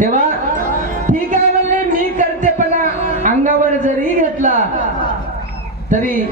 तेव्हा ठीक आहे म्हणले मी करते पण अंगावर जरी घेतला तरी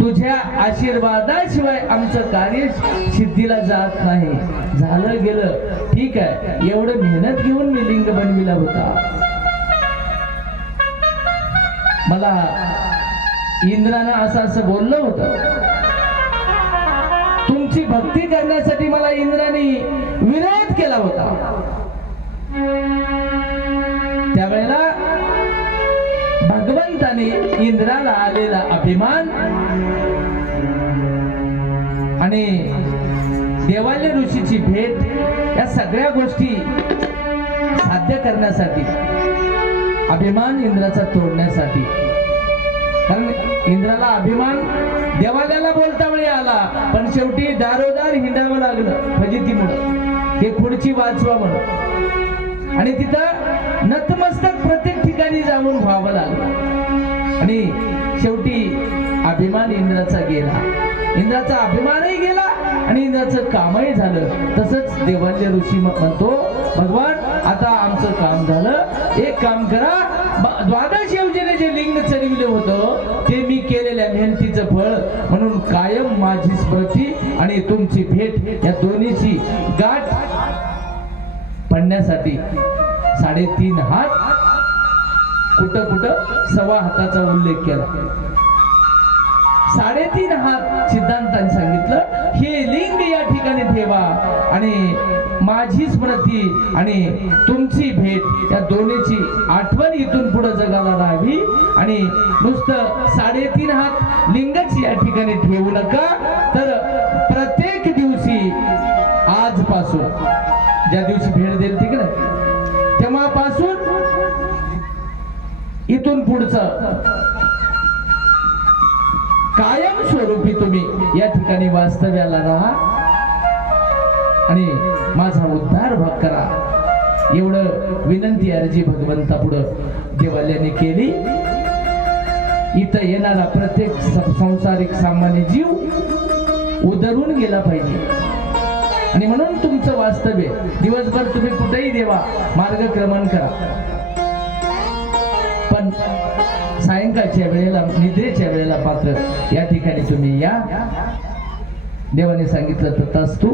तुझ्या आशीर्वादाशिवाय आमचं कार्य सिद्धीला जात नाही. झालं गेलं. ठीक आहे. एवढं मेहनत घेऊन मी लिंग बनविला होता. मला इंद्रानं असं असं बोललं होतं. तुमची भक्ती करण्यासाठी मला इंद्राने विरोध केला होता. त्यावेळेला भगवंताने इंद्राला आलेला अभिमान आणि देवाल्य ऋषीची भेट या सगळ्या गोष्टी साध्य करण्यासाठी अभिमान इंद्राचा तोडण्यासाठी. कारण इंद्राला अभिमान देवाल्याला बोलता वेळी आला पण शेवटी दारोदार हिंडावं लागलं फजितीमुळं. हे पुढची वाचवा म्हणून. आणि तिथं नतमस्तक प्रत्येक ठिकाणी जाऊन व्हावं लागलं. आणि शेवटी अभिमान इंद्राचा गेला. इंद्राचा अभिमानही गेला आणि इंद्राचं कामही झालं. तसंच देवालय ऋषी म्हणतो भगवान आता आमचं काम झालं. एक काम करा. द्वादश योजने जे लिंग चढविलं होतं ते मी केलेल्या मेहनतीचं फळ. म्हणून कायम माझी स्मृती आणि तुमची भेट या दोन्हीची गाठ पडण्यासाठी साडेतीन हात. कुठं कुठं? सव्वा हाताचा उल्लेख केला. साडेतीन हात सिद्धांतांनी सांगितलं हे लिंग या ठिकाणी ठेवा आणि माझी स्मृती आणि तुमची भेट या दोन्हीची आठवण इथून पुढे जगाला राहावी आणि नुसतं साडेतीन हात लिंगच या ठिकाणी ठेवू नका. तर प्रत्येक दिवशी आजपासून ज्या दिवशी भेट इथून पुढचं. कायम स्वरूपी तुम्ही या ठिकाणी वास्तव्याला राहा आणि माझा उद्धार भाग करा. एवढं विनंती अर्जी भगवंता पुढं देवाल्याने केली. इथं येणारा प्रत्येक संसारिक सामान्य जीव उधरून गेला पाहिजे. आणि म्हणून तुमचं वास्तव्य दिवसभर तुम्ही कुठेही देवा मार्गक्रमण करा. सायंकाळच्या वेळेला निद्रेच्या वेळेला पात्र या ठिकाणी तुम्ही या. देवाने सांगितलं तथाच तू.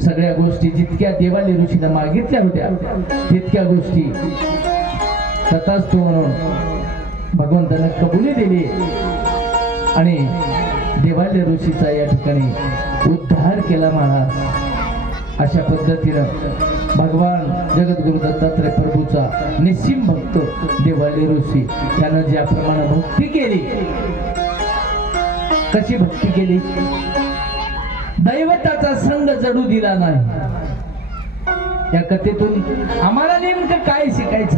सगळ्या गोष्टी जितक्या देवाने ऋषीनं मागितल्या होत्या तितक्या गोष्टी तथाच तू म्हणून भगवंतानं कबुली दिली. आणि देवालय ऋषीचा या ठिकाणी उद्धार केला महाराज. अशा पद्धतीनं भगवान जगद्गुरु दत्तात्रय प्रभूचा निस्सिम भक्त देवाली ऋषी त्यानं ज्याप्रमाणे भक्ती केली कशी भक्ती केली? दैवताचा संघ जडू दिला नाही. या कथेतून आम्हाला नेमकं काय शिकायचं?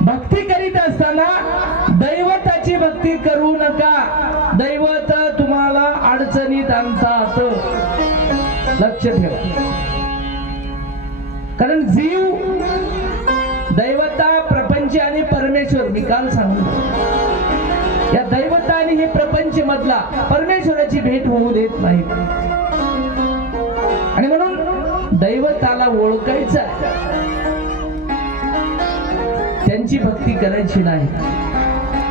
भक्ती करीत असताना दैवताची भक्ती करू नका. दैवत तुम्हाला अडचणीत आणत लक्ष ठेवा. कारण जीव दैवता प्रपंच आणि परमेश्वर मी काल सांगू या दैवता आणि हे प्रपंच मधला परमेश्वराची भेट होऊ देत नाही आणि म्हणून दैवताला ओळखायचं त्यांची भक्ती करायची नाही.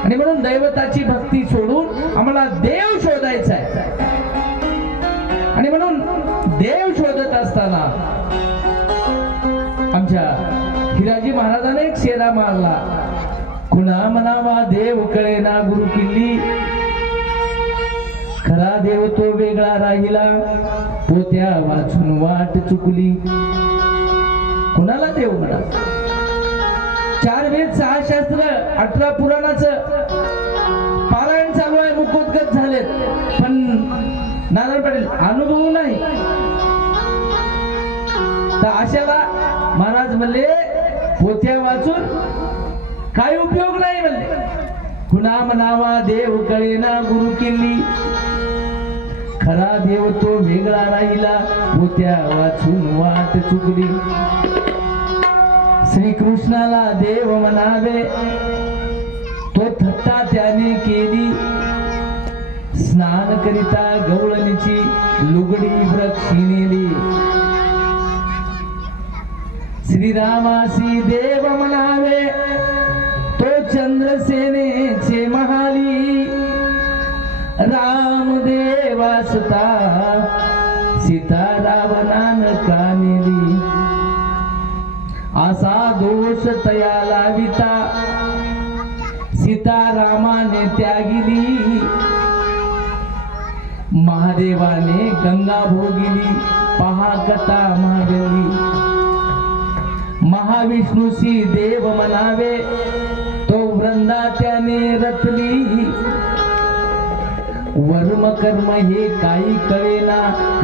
आणि म्हणून दैवताची भक्ती सोडून आम्हाला देव शोधायचा आहे. आणि म्हणून देव शोधत असताना आमच्या हिराजी महाराजाने एक शेरा मारला. कुणा म्हणावा देव कळेना गुरु किल्ली. खरा देव तो वेगळा राहिला पोत्या वाचून वाट चुकली. कुणाला देव म्हणा? चार वेद सहा शास्त्र अठरा पुराणाचं. पारायण चालू आहे मुखोद्गत झालेत. पण नारायण पाटील अनुभव नाही. तर अशाला महाराज म्हणले पोथ्या वाचून काय उपयोग नाही म्हणले. कुणा म्हणावा देव कळेना गुरु केली खरा देव तो वेगळा राहिला पोत्या वाचून वाट चुकली. श्री कृष्णाला देव म्हणावे तो थट्टा त्याने केली. स्नान करिता गवळणीची लुगडी वृक्षी नेली. श्रीरामासी देव म्हणावे तो चंद्रसेनेचे महाली. रामदेवासता सीता रावणान कानिली. असा दोष तया लाविता सीता रामाने त्यागिली. महादेवाने गंगा भोगिली पहा कथा महाबली महाविष्णूशी देव म्हणावे तो वृंदा त्याने रचली. वर्म कर्म हे काही कळेना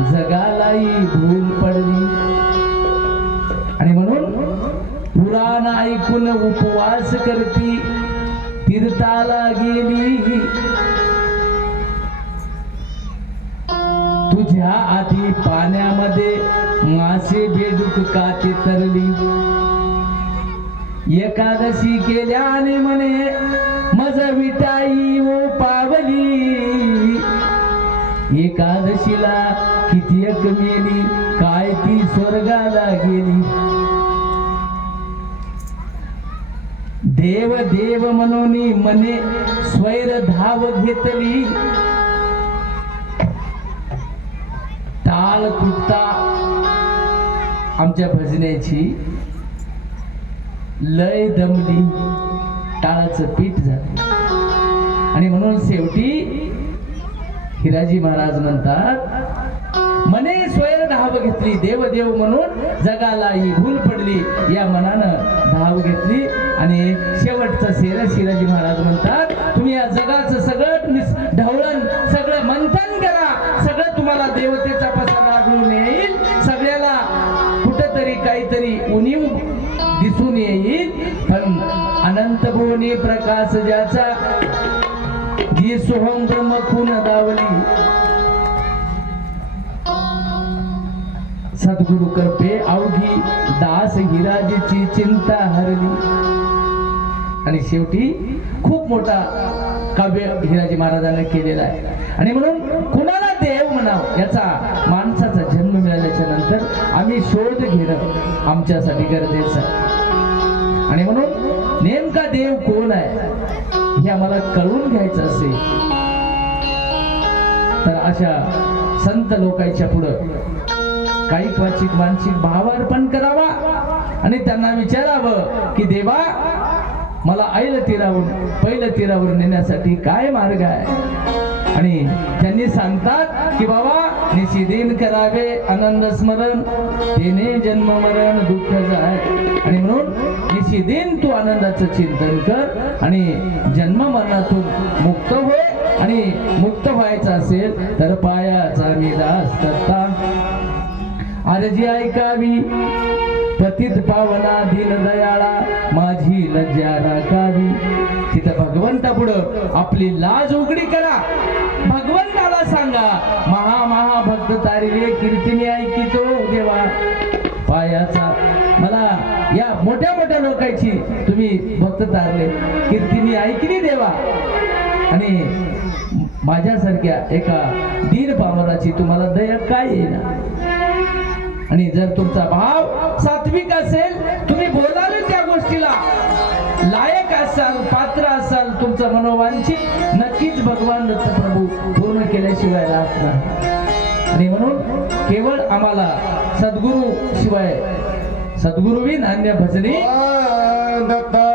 जगालाही भूल पडली. आणि म्हणून पुराण ऐकून उपवास करती तीर्थाला गेली. तुझ्या आधी पाण्यामध्ये मासे बेडूक काते तरली. एकादशी केल्याने म्हणे मज विटाई ओ हो पावली. एकादशीला किती एक मेली काय ती स्वर्गाला गेली. देव देव म्हणून मने स्वैर धाव घेतली. टाळ तुटता आमच्या भजनेची लय दमली. टाळाचं पीठ झालं. आणि म्हणून शेवटी हिराजी महाराज म्हणतात मने स्वयं धाव घेतली देव देव म्हणून जगाला ही भूल पडली. या मनानं धाव घेतली. आणि शेवटचं शेर शिराजी महाराज म्हणतात तुम्ही या जगाचं सगळं ढवळण सगळं मंथन करा. सगळं तुम्हाला देवतेचा पसा लागून येईल. सगळ्याला कुठंतरी काहीतरी उणीव अनंत प्रकाश ज्याचा जी सोहम ब्रह्म खून दावली. सद्गुरु कर्पे अवघी दास हिराजीची चिंता हरली. आणि शेवटी खूप मोठा काव्य हिराजी महाराजांनी केलेला आहे. आणि म्हणून कुणाला देव म्हणाव याचा माणसाचा जन्म मिळाल्याच्या नंतर आम्ही शोध घेणं आमच्यासाठी गरजेचं आणि म्हणून नेमका देव कोण आहे हे आम्हाला कळून घ्यायचं असेल. तर अशा संत लोकांच्या पुढं काही क्वचित मानसिक भावार्पण करावा आणि त्यांना विचारावं की देवा मला ऐल तीरावर पहिलं तीरावर नेण्यासाठी काय मार्ग आहे? आणि त्यांनी सांगतात की बाबा निशिदिन करावे आनंद स्मरण तिने जन्म मरण दुःख जाय. आणि म्हणून निशिदिन तू आनंदाचं चिंतन कर आणि जन्म मरणातून मुक्त होय आणि मुक्त व्हायचं असेल तर पायाचा मी दास करता आरजी ऐकावी पतित पावना दीन दयाळा माझी लज्जा राखावी. तिथं भगवंता पुढं आपली लाज उघडी करा. भगवंताला सांगा महा महा भक्त तारिले कीर्तीने ऐकितो देवा. पायाचा मला या मोठ्या मोठ्या लोकांची तुम्ही भक्त तारले कीर्तीने ऐकली देवा. आणि माझ्यासारख्या एका दीन पामराची तुम्हाला दया काय येणार? आणि जर तुमचा भाव सात्विक असेल मनोवांछित नक्कीच भगवान दत्त प्रभू पूर्ण केल्याशिवाय राहत नाही. आणि म्हणून केवळ आम्हाला सद्गुरू शिवाय सद्गुरुविन अन्य भजनी दत्ता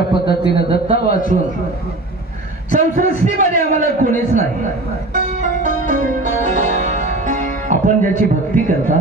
अशा पद्धतीने दत्ता वाचून संसृष्टीमध्ये आम्हाला कोणीच नाही. आपण ज्याची भक्ती करता